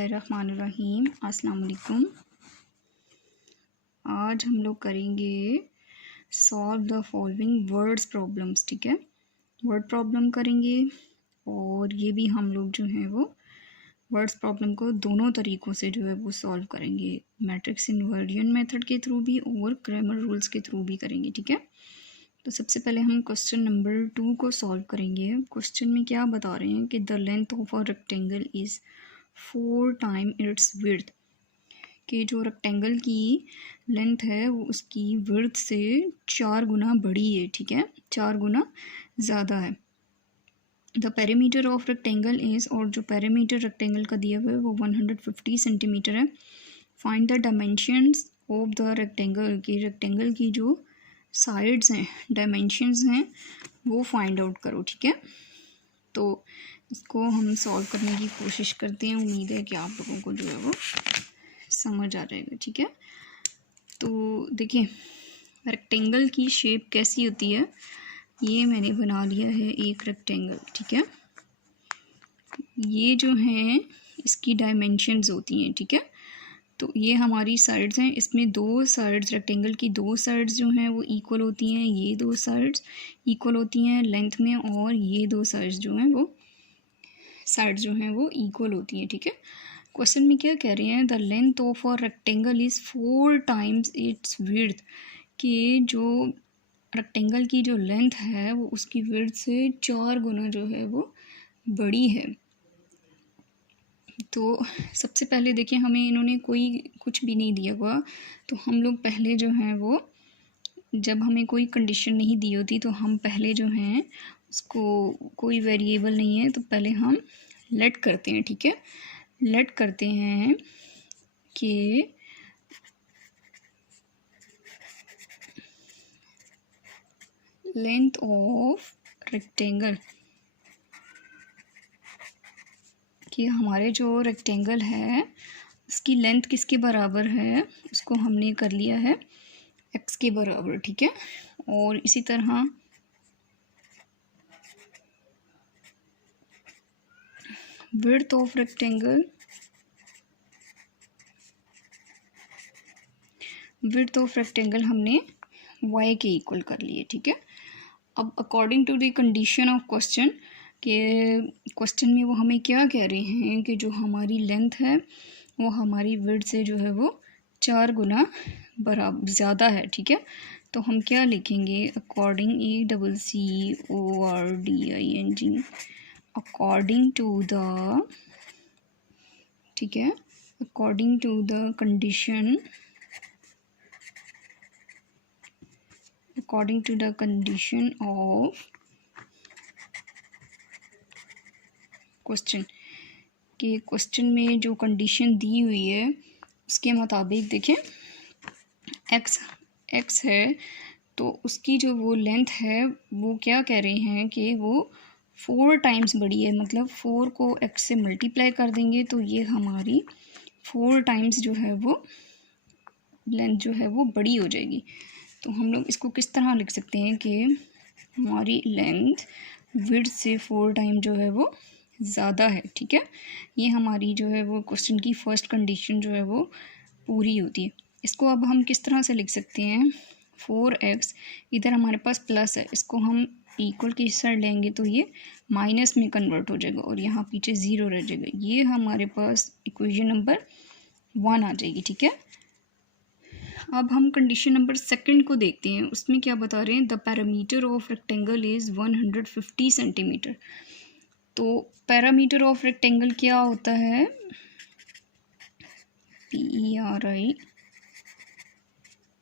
बिस्मिल्लाहिर्रहमानिर्रहीम। अस्सलाम वालेकुम। आज हम लोग करेंगे solve the following words problems. ठीक है, वर्ड प्रॉब्लम करेंगे और ये भी हम लोग जो है वो वर्ड्स प्रॉब्लम को दोनों तरीक़ों से जो है वो सॉल्व करेंगे, मैट्रिक्स इन्वर्जन मेथड के थ्रू भी और ग्रामर रूल्स के थ्रू भी करेंगे। ठीक है, तो सबसे पहले हम क्वेश्चन नंबर 2 को सॉल्व करेंगे। क्वेश्चन में क्या बता रहे हैं कि the length of a rectangle is 4 time it's width, कि जो रेक्टेंगल की लेंथ है वो उसकी विड्थ से 4 गुना बड़ी है। ठीक है, 4 गुना ज़्यादा है। The perimeter of rectangle is, और जो पेरीमीटर रेक्टेंगल का दिया हुआ है वो 150 सेंटीमीटर है। Find the dimensions of the rectangle, की रेक्टेंगल की जो साइड्स हैं, डायमेंशंस हैं, वो फाइंड आउट करो। ठीक है, तो इसको हम सॉल्व करने की कोशिश करते हैं। उम्मीद है कि आप लोगों को जो है वो समझ आ जाएगा। ठीक है, तो देखिए रेक्टेंगल की शेप कैसी होती है। ये मैंने बना लिया है एक रेक्टेंगल। ठीक है, ये जो है इसकी डायमेंशंस होती हैं। ठीक है, तो ये हमारी साइड्स हैं, इसमें दो साइड्स, रेक्टेंगल की दो साइड्स जो हैं वो इक्वल होती हैं। ये दो साइड्स इक्वल होती हैं लेंथ में, और ये दो साइड्स जो हैं वो साइड्स जो हैं वो इक्वल होती हैं। ठीक है, क्वेश्चन में क्या कह रहे हैं, the length of a rectangle is 4 times it's width, कि जो रेक्टेंगल की जो लेंथ है वो उसकी विड्थ से 4 गुना जो है वो बड़ी है। तो सबसे पहले देखिए हमें इन्होंने कोई कुछ भी नहीं दिया हुआ, तो हम लोग पहले जो हैं वो, जब हमें कोई कंडीशन नहीं दी होती तो हम पहले जो हैं उसको, कोई वेरिएबल नहीं है तो पहले हम लेट करते हैं। ठीक है, लेट करते हैं कि लेंथ ऑफ रेक्टेंगल, कि हमारे जो रेक्टेंगल है उसकी लेंथ किसके बराबर है, उसको हमने कर लिया है x के बराबर। ठीक है, और इसी तरह width of rectangle, width of rectangle हमने y के इक्वल कर लिए। ठीक है, अब according to the condition of question, के क्वेश्चन में वो हमें क्या कह रहे हैं कि जो हमारी लेंथ है वो हमारी विड्थ से जो है वो 4 गुना बराबर ज़्यादा है। ठीक है, तो हम क्या लिखेंगे, according ACCORDING, according to the, ठीक है, according to the condition, according to the condition of question, के क्वेश्चन में जो कंडीशन दी हुई है उसके मुताबिक देखें x है, तो उसकी जो वो लेंथ है वो क्या कह रहे हैं कि वो 4 टाइम्स बड़ी है। मतलब 4 को x से मल्टीप्लाई कर देंगे तो ये हमारी 4 टाइम्स जो है वो लेंथ जो है वो बड़ी हो जाएगी। तो हम लोग इसको किस तरह लिख सकते हैं कि हमारी लेंथ विड्थ से 4 टाइम जो है वो ज़्यादा है। ठीक है, ये हमारी जो है वो क्वेश्चन की फर्स्ट कंडीशन जो है वो पूरी होती है। इसको अब हम किस तरह से लिख सकते हैं, 4x, इधर हमारे पास प्लस है, इसको हम इक्वल की साइड लेंगे तो ये माइनस में कन्वर्ट हो जाएगा और यहाँ पीछे 0 रह जाएगा। ये हमारे पास इक्वेशन नंबर 1 आ जाएगी। ठीक है, अब हम कंडीशन नंबर 2 को देखते हैं। उसमें क्या बता रहे हैं, the parameter of rectangle is 150 centimetre. तो पैरामीटर ऑफ रेक्टेंगल क्या होता है, PERI,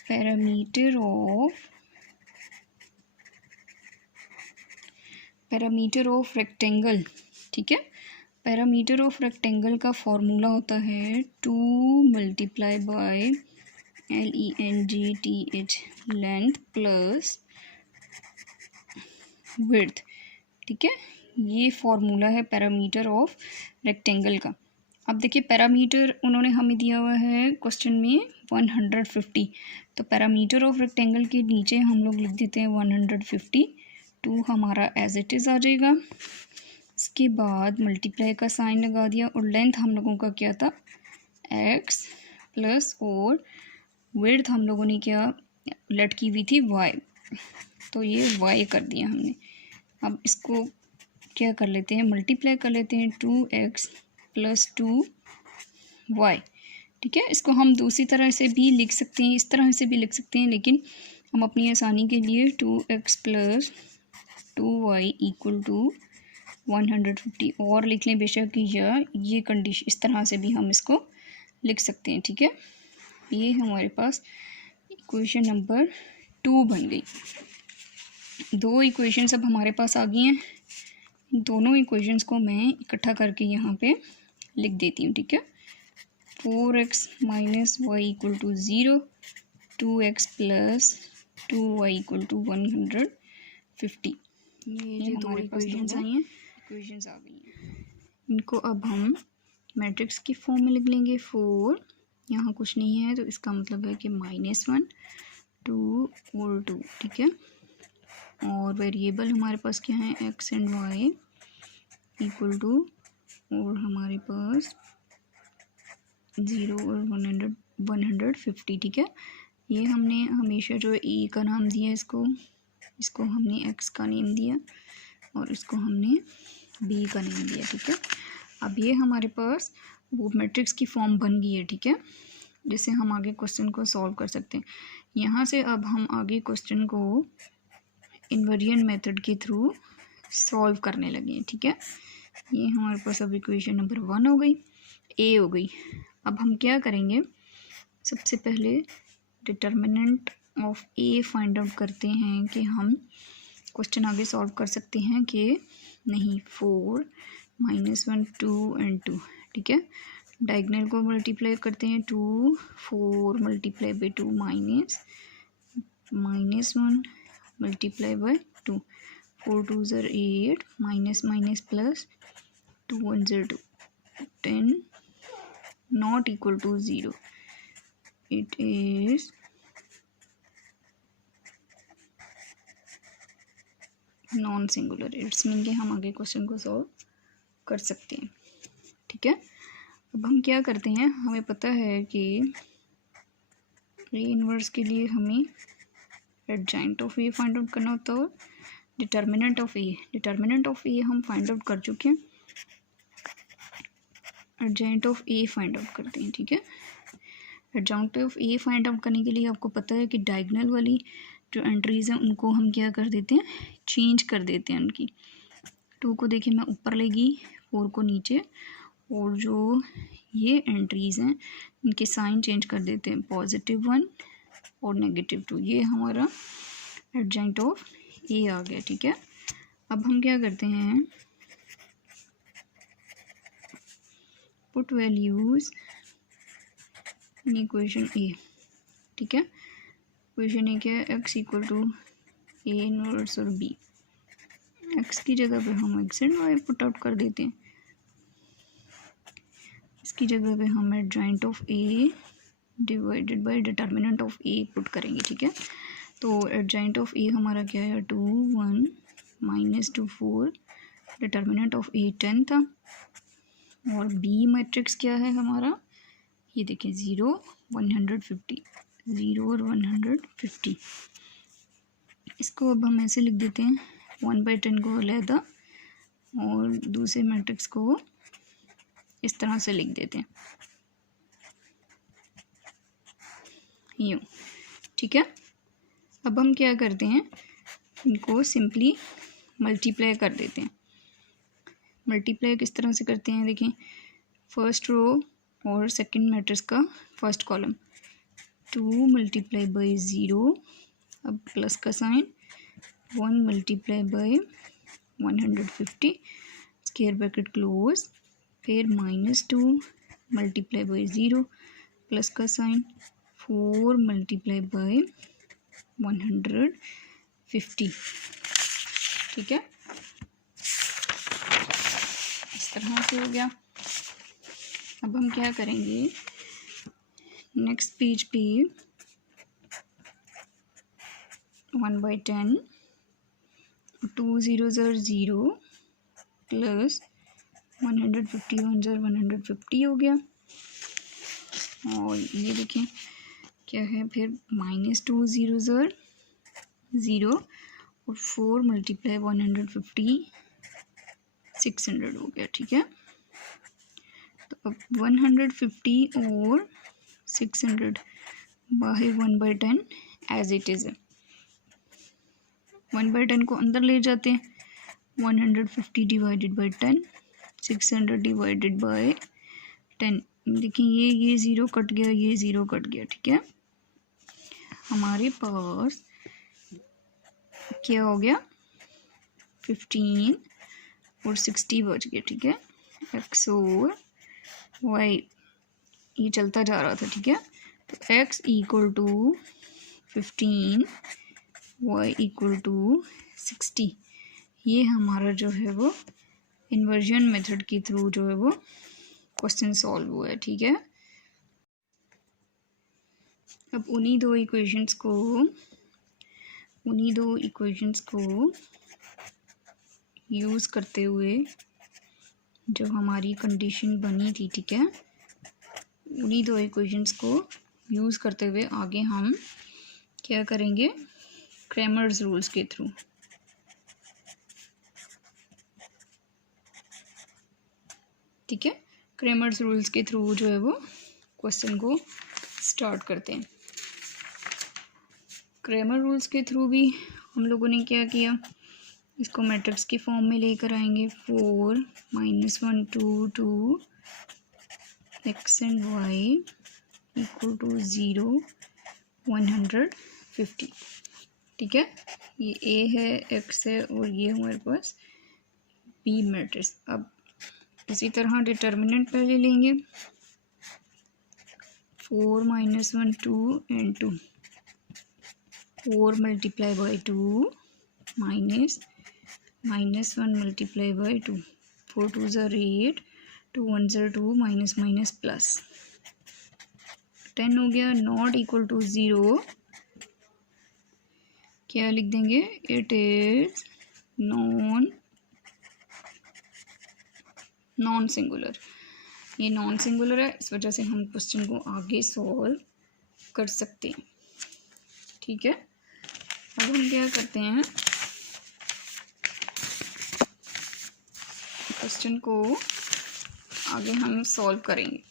पैरामीटर ऑफ रेक्टेंगल। ठीक है, पैरामीटर ऑफ रेक्टेंगल का फॉर्मूला होता है 2 multiply by LENGTH, length plus width. ठीक है, ये फॉर्मूला है पैरामीटर ऑफ रेक्टेंगल का। अब देखिए पैरामीटर उन्होंने हमें दिया हुआ है क्वेश्चन में 150, तो पैरामीटर ऑफ रेक्टेंगल के नीचे हम लोग लिख देते हैं 150, 2 हमारा एज इट इज़ आ जाएगा। इसके बाद मल्टीप्लाई का साइन लगा दिया और लेंथ हम लोगों का क्या था x प्लस और विड्थ हम लोगों ने क्या लटकी हुई थी y, तो ये y कर दिया हमने। अब इसको क्या कर लेते हैं मल्टीप्लाई कर लेते हैं 2x प्लस 2y, ठीक है। इसको हम दूसरी तरह से भी लिख सकते हैं, इस तरह से भी लिख सकते हैं, लेकिन हम अपनी आसानी के लिए 2x plus 2y equal to 150 और लिख लें बेशक, या ये कंडीशन इस तरह से भी हम इसको लिख सकते हैं, ठीक है। ये हमारे पास इक्वेशन नंबर 2 बन गई। दो इक्वेशंस अब हमारे पास आ गई हैं। दोनों इक्वेशंस को मैं इकट्ठा करके यहाँ पे लिख देती हूँ, ठीक है। 4x minus y equal to 0, 2x plus 2y equal to 150। ये दो इक्वेशंस आई हैं, इक्वेशंस आ गई हैं। इनको अब हम मैट्रिक्स की फॉर्म में लिख लेंगे। 4 यहाँ कुछ नहीं है तो इसका मतलब है कि -1 2 और 2, ठीक है। और वेरिएबल हमारे पास क्या है x and y equal to, और हमारे पास 0 और 150, ठीक है। ये हमने हमेशा जो e का नाम दिया इसको हमने x का नेम दिया और इसको हमने b का नेम दिया, ठीक है। अब ये हमारे पास वो मैट्रिक्स की फॉर्म बन गई है, ठीक है, जिससे हम आगे क्वेश्चन को सॉल्व कर सकते हैं। यहाँ से अब हम आगे क्वेश्चन को इनवेरिएंट मेथड के थ्रू सॉल्व करने लगे हैं, ठीक है। ये हमारे पास अब इक्वेशन नंबर 1 हो गई, ए हो गई। अब हम क्या करेंगे, सबसे पहले determinant of A find out करते हैं कि हम क्वेश्चन आगे सॉल्व कर सकते हैं कि नहीं। 4 -1 2 एंड 2, ठीक है। डायगोनल को मल्टीप्लाई करते हैं 2 4 मल्टीप्लाई बाई 2 -1 मल्टीप्लाई बाई 2, 4 2 ज़र 8 माइनस माइनस प्लस 2 1 ज़र 2 10 not equal to 0, it is non singular. It's mean कि हम आगे क्वेश्चन को सॉल्व कर सकते हैं, ठीक है। अब हम क्या करते हैं, हमें पता है कि ए इनवर्स के लिए हमें adjoint of A find out करना होता है और डिटर्मिनेंट ऑफ ए हम फाइंड आउट कर चुके हैं। Adjoint of A find out करते हैं, ठीक है। Adjoint of A find out करने के लिए आपको पता है कि डायगोनल वाली जो एंट्रीज हैं उनको हम क्या कर देते हैं, चेंज कर देते हैं उनकी। 2 को देखिए मैं ऊपर ले गई, 4 को नीचे, और जो ये एंट्रीज हैं इनके साइन चेंज कर देते हैं, +1 और -2। ये हमारा एडजॉइंट ऑफ ए आ गया, ठीक है। अब हम क्या करते हैं, put values in equation A, ठीक है। इक्वेशन ए क्या है, x equal to A inverse और b। x की जगह पे हम x and y put out कर देते हैं, इसकी जगह पे हम adjoint of A divided by determinant of A put करेंगे, ठीक है। तो एडजॉइंट ऑफ ए हमारा क्या है 2 1 -2 4, डिटर्मिनेंट ऑफ ए 10 था, और बी मैट्रिक्स क्या है हमारा, ये देखिए 0 150, 0 और 150। इसको अब हम ऐसे लिख देते हैं 1/10 को अलहदा और दूसरे मैट्रिक्स को इस तरह से लिख देते हैं यूँ, ठीक है। अब हम क्या करते हैं, इनको सिंपली मल्टीप्लाई कर देते हैं। मल्टीप्लाई किस तरह से करते हैं, देखें, फर्स्ट रो और सेकंड मैट्रिक्स का फर्स्ट कॉलम, 2 मल्टीप्लाई बाई 0, अब प्लस का sign, 1 multiply by 150 square bracket close, फिर -2 मल्टीप्लाई बाई 0 प्लस का साइन, 4 मल्टीप्लाई बाई 150, ठीक है। इस तरह से हो गया। अब हम क्या करेंगे, नेक्स्ट पेज पे 1/10, 2 0 ज़र 0, प्लस 150 वन ज़र 150 हो गया। और ये देखें क्या है फिर -2 ज़ीरो ज़र 0 और 4 मल्टीप्लाई 150 600 हो गया। ठीक है, तो अब 150 और 600 बाहर 1/10 एज इट इज़ है। 1/10 को अंदर ले जाते हैं। 150 डिवाइडेड बाई 10, 600 डिवाइडेड बाई 10। देखिए ये ज़ीरो कट गया, ये ज़ीरो कट गया। ठीक है, हमारे पास क्या हो गया 15 और 60 बच गया। ठीक है, x और y ये चलता जा रहा था। ठीक है, तो x equal to 15 y equal to 60। ये हमारा जो है वो इन्वर्जन मेथड के थ्रू जो है वो क्वेश्चन सॉल्व हुआ है। ठीक है, अब उन्हीं दो इक्वेशंस को यूज़ करते हुए जो हमारी कंडीशन बनी थी, ठीक है, उन्हीं दो इक्वेशंस को यूज़ करते हुए आगे हम क्या करेंगे, क्रैमर्स रूल्स के थ्रू। ठीक है, क्रैमर्स रूल्स के थ्रू जो है वो क्वेश्चन को स्टार्ट करते हैं। क्रैमर रूल्स के थ्रू भी हम लोगों ने क्या किया, इसको मैट्रिक्स की फॉर्म में लेकर आएंगे। 4 - 1 2 2 x and y equal to 0 150। ठीक है, ये a है, x है और ये हमारे पास b मैट्रिक्स। अब इसी तरह डिटर्मिनेंट पहले लेंगे। 4 - 1 2 and 2, 4 multiply by 2 minus -1 multiply by 2, 4 2 ज़र 8, 2 1 ज़र 2, माइनस माइनस प्लस 10 हो गया। नॉट इक्वल टू 0 क्या लिख देंगे, इट इज नॉन सिंगुलर। ये नॉन सिंगुलर है, इस वजह से हम क्वेश्चन को आगे सॉल्व कर सकते हैं। ठीक है, अब हम क्या करते हैं, क्वेश्चन को आगे हम सॉल्व करेंगे।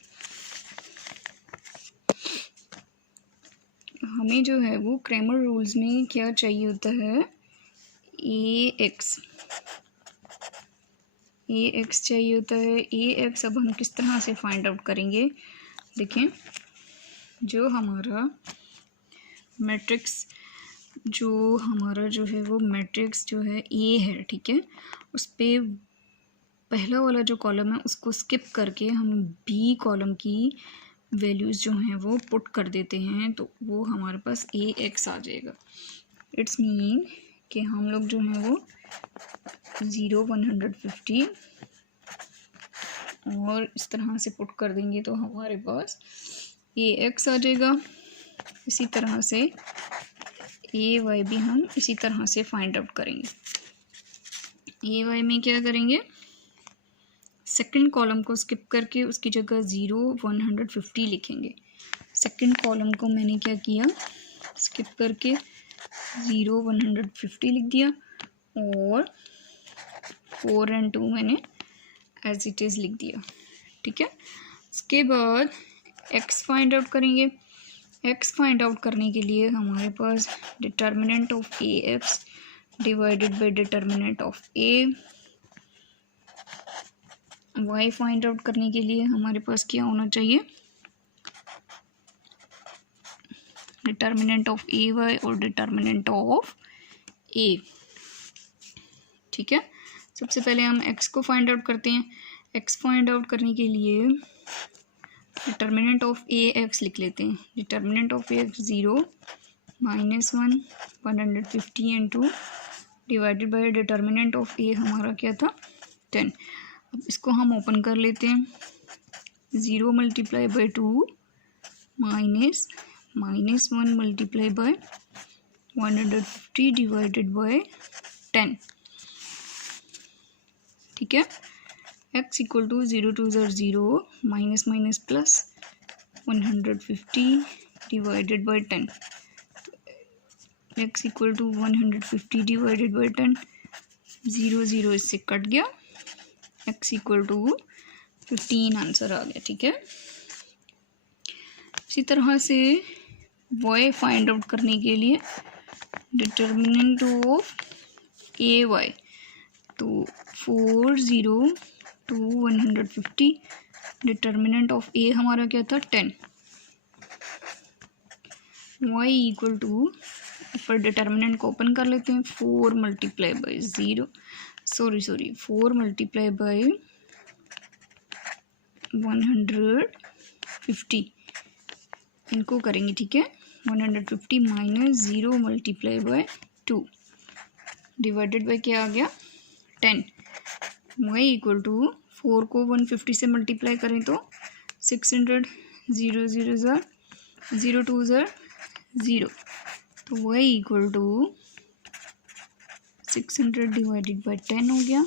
हमें जो है वो क्रैमर रूल्स में क्या चाहिए होता है, ए एक्स चाहिए होता है। ए एक्स अब हम किस तरह से फाइंड आउट करेंगे, देखें, जो हमारा मैट्रिक्स जो है वो मैट्रिक्स जो है ए है, ठीक है, उस पर पहला वाला जो कॉलम है उसको स्किप करके हम बी कॉलम की वैल्यूज़ जो हैं वो पुट कर देते हैं, तो वो हमारे पास ए एक्स आ जाएगा। इट्स मीन कि हम लोग जो हैं वो 0 150 और इस तरह से पुट कर देंगे तो हमारे पास ए एक्स आ जाएगा। इसी तरह से ए वाई भी हम इसी तरह से फाइंड आउट करेंगे। ए वाई में क्या करेंगे, सेकंड कॉलम को स्किप करके उसकी जगह 0 150 लिखेंगे। सेकंड कॉलम को मैंने क्या किया, स्किप करके 0 150 लिख दिया और 4 और 2 मैंने एज इट इज़ लिख दिया। ठीक है, उसके बाद एक्स फाइंड आउट करेंगे। एक्स फाइंड आउट करने के लिए हमारे पास determinant of A x divided by determinant of A. Y find out करने के लिए हमारे पास क्या होना चाहिए, डिटर्मिनेंट ऑफ ए वाई और डिटर्मिनेंट ऑफ ए। ठीक है, सबसे पहले हम एक्स को फाइंड आउट करते हैं। एक्स फाइंड आउट करने के लिए डिटर्मिनेंट ऑफ ए एक्स लिख लेते हैं। Determinant of A x 0 -1 150 and 2 divided by determinant of A हमारा क्या था 10। अब इसको हम ओपन कर लेते हैं। 0 multiply by 2 minus -1 multiply by 150 divided by 10। ठीक है। x इक्वल टू 0 टू ज़र 0 minus minus plus 150 divided by 10। x equal to 150 divided by 10, 0 0 इससे कट गया, x इक्वल टू 15 आंसर आ गया। ठीक है। इसी तरह से y फाइंड आउट करने के लिए डिटर्मिनेंट ऑफ ए वाई, तो 40 टू 150, डिटर्मिनेंट ऑफ ए हमारा क्या था 10, y इक्वल टू, पर डिटर्मिनेंट को ओपन कर लेते हैं, 4 मल्टीप्लाई बाई 0 4 मल्टीप्लाई बाई 150 इनको करेंगे। ठीक है। 150 minus 0 multiply by 2 divided by क्या आ गया 10। y इक्वल टू 4 को 150 से मल्टीप्लाई करें तो 600, 0 0 ज़र 0 2 ज़र 0, तो y equal to 600 divided by 10 हो गया,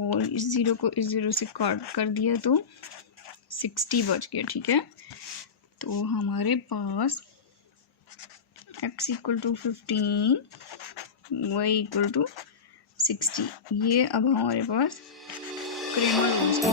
और इस ज़ीरो को इस ज़ीरो से काट कर दिया तो 60 बच गया। ठीक है। तो हमारे पास x equal to 15, y equal to 60, ये अब हमारे पास क्रेमर रूल्स की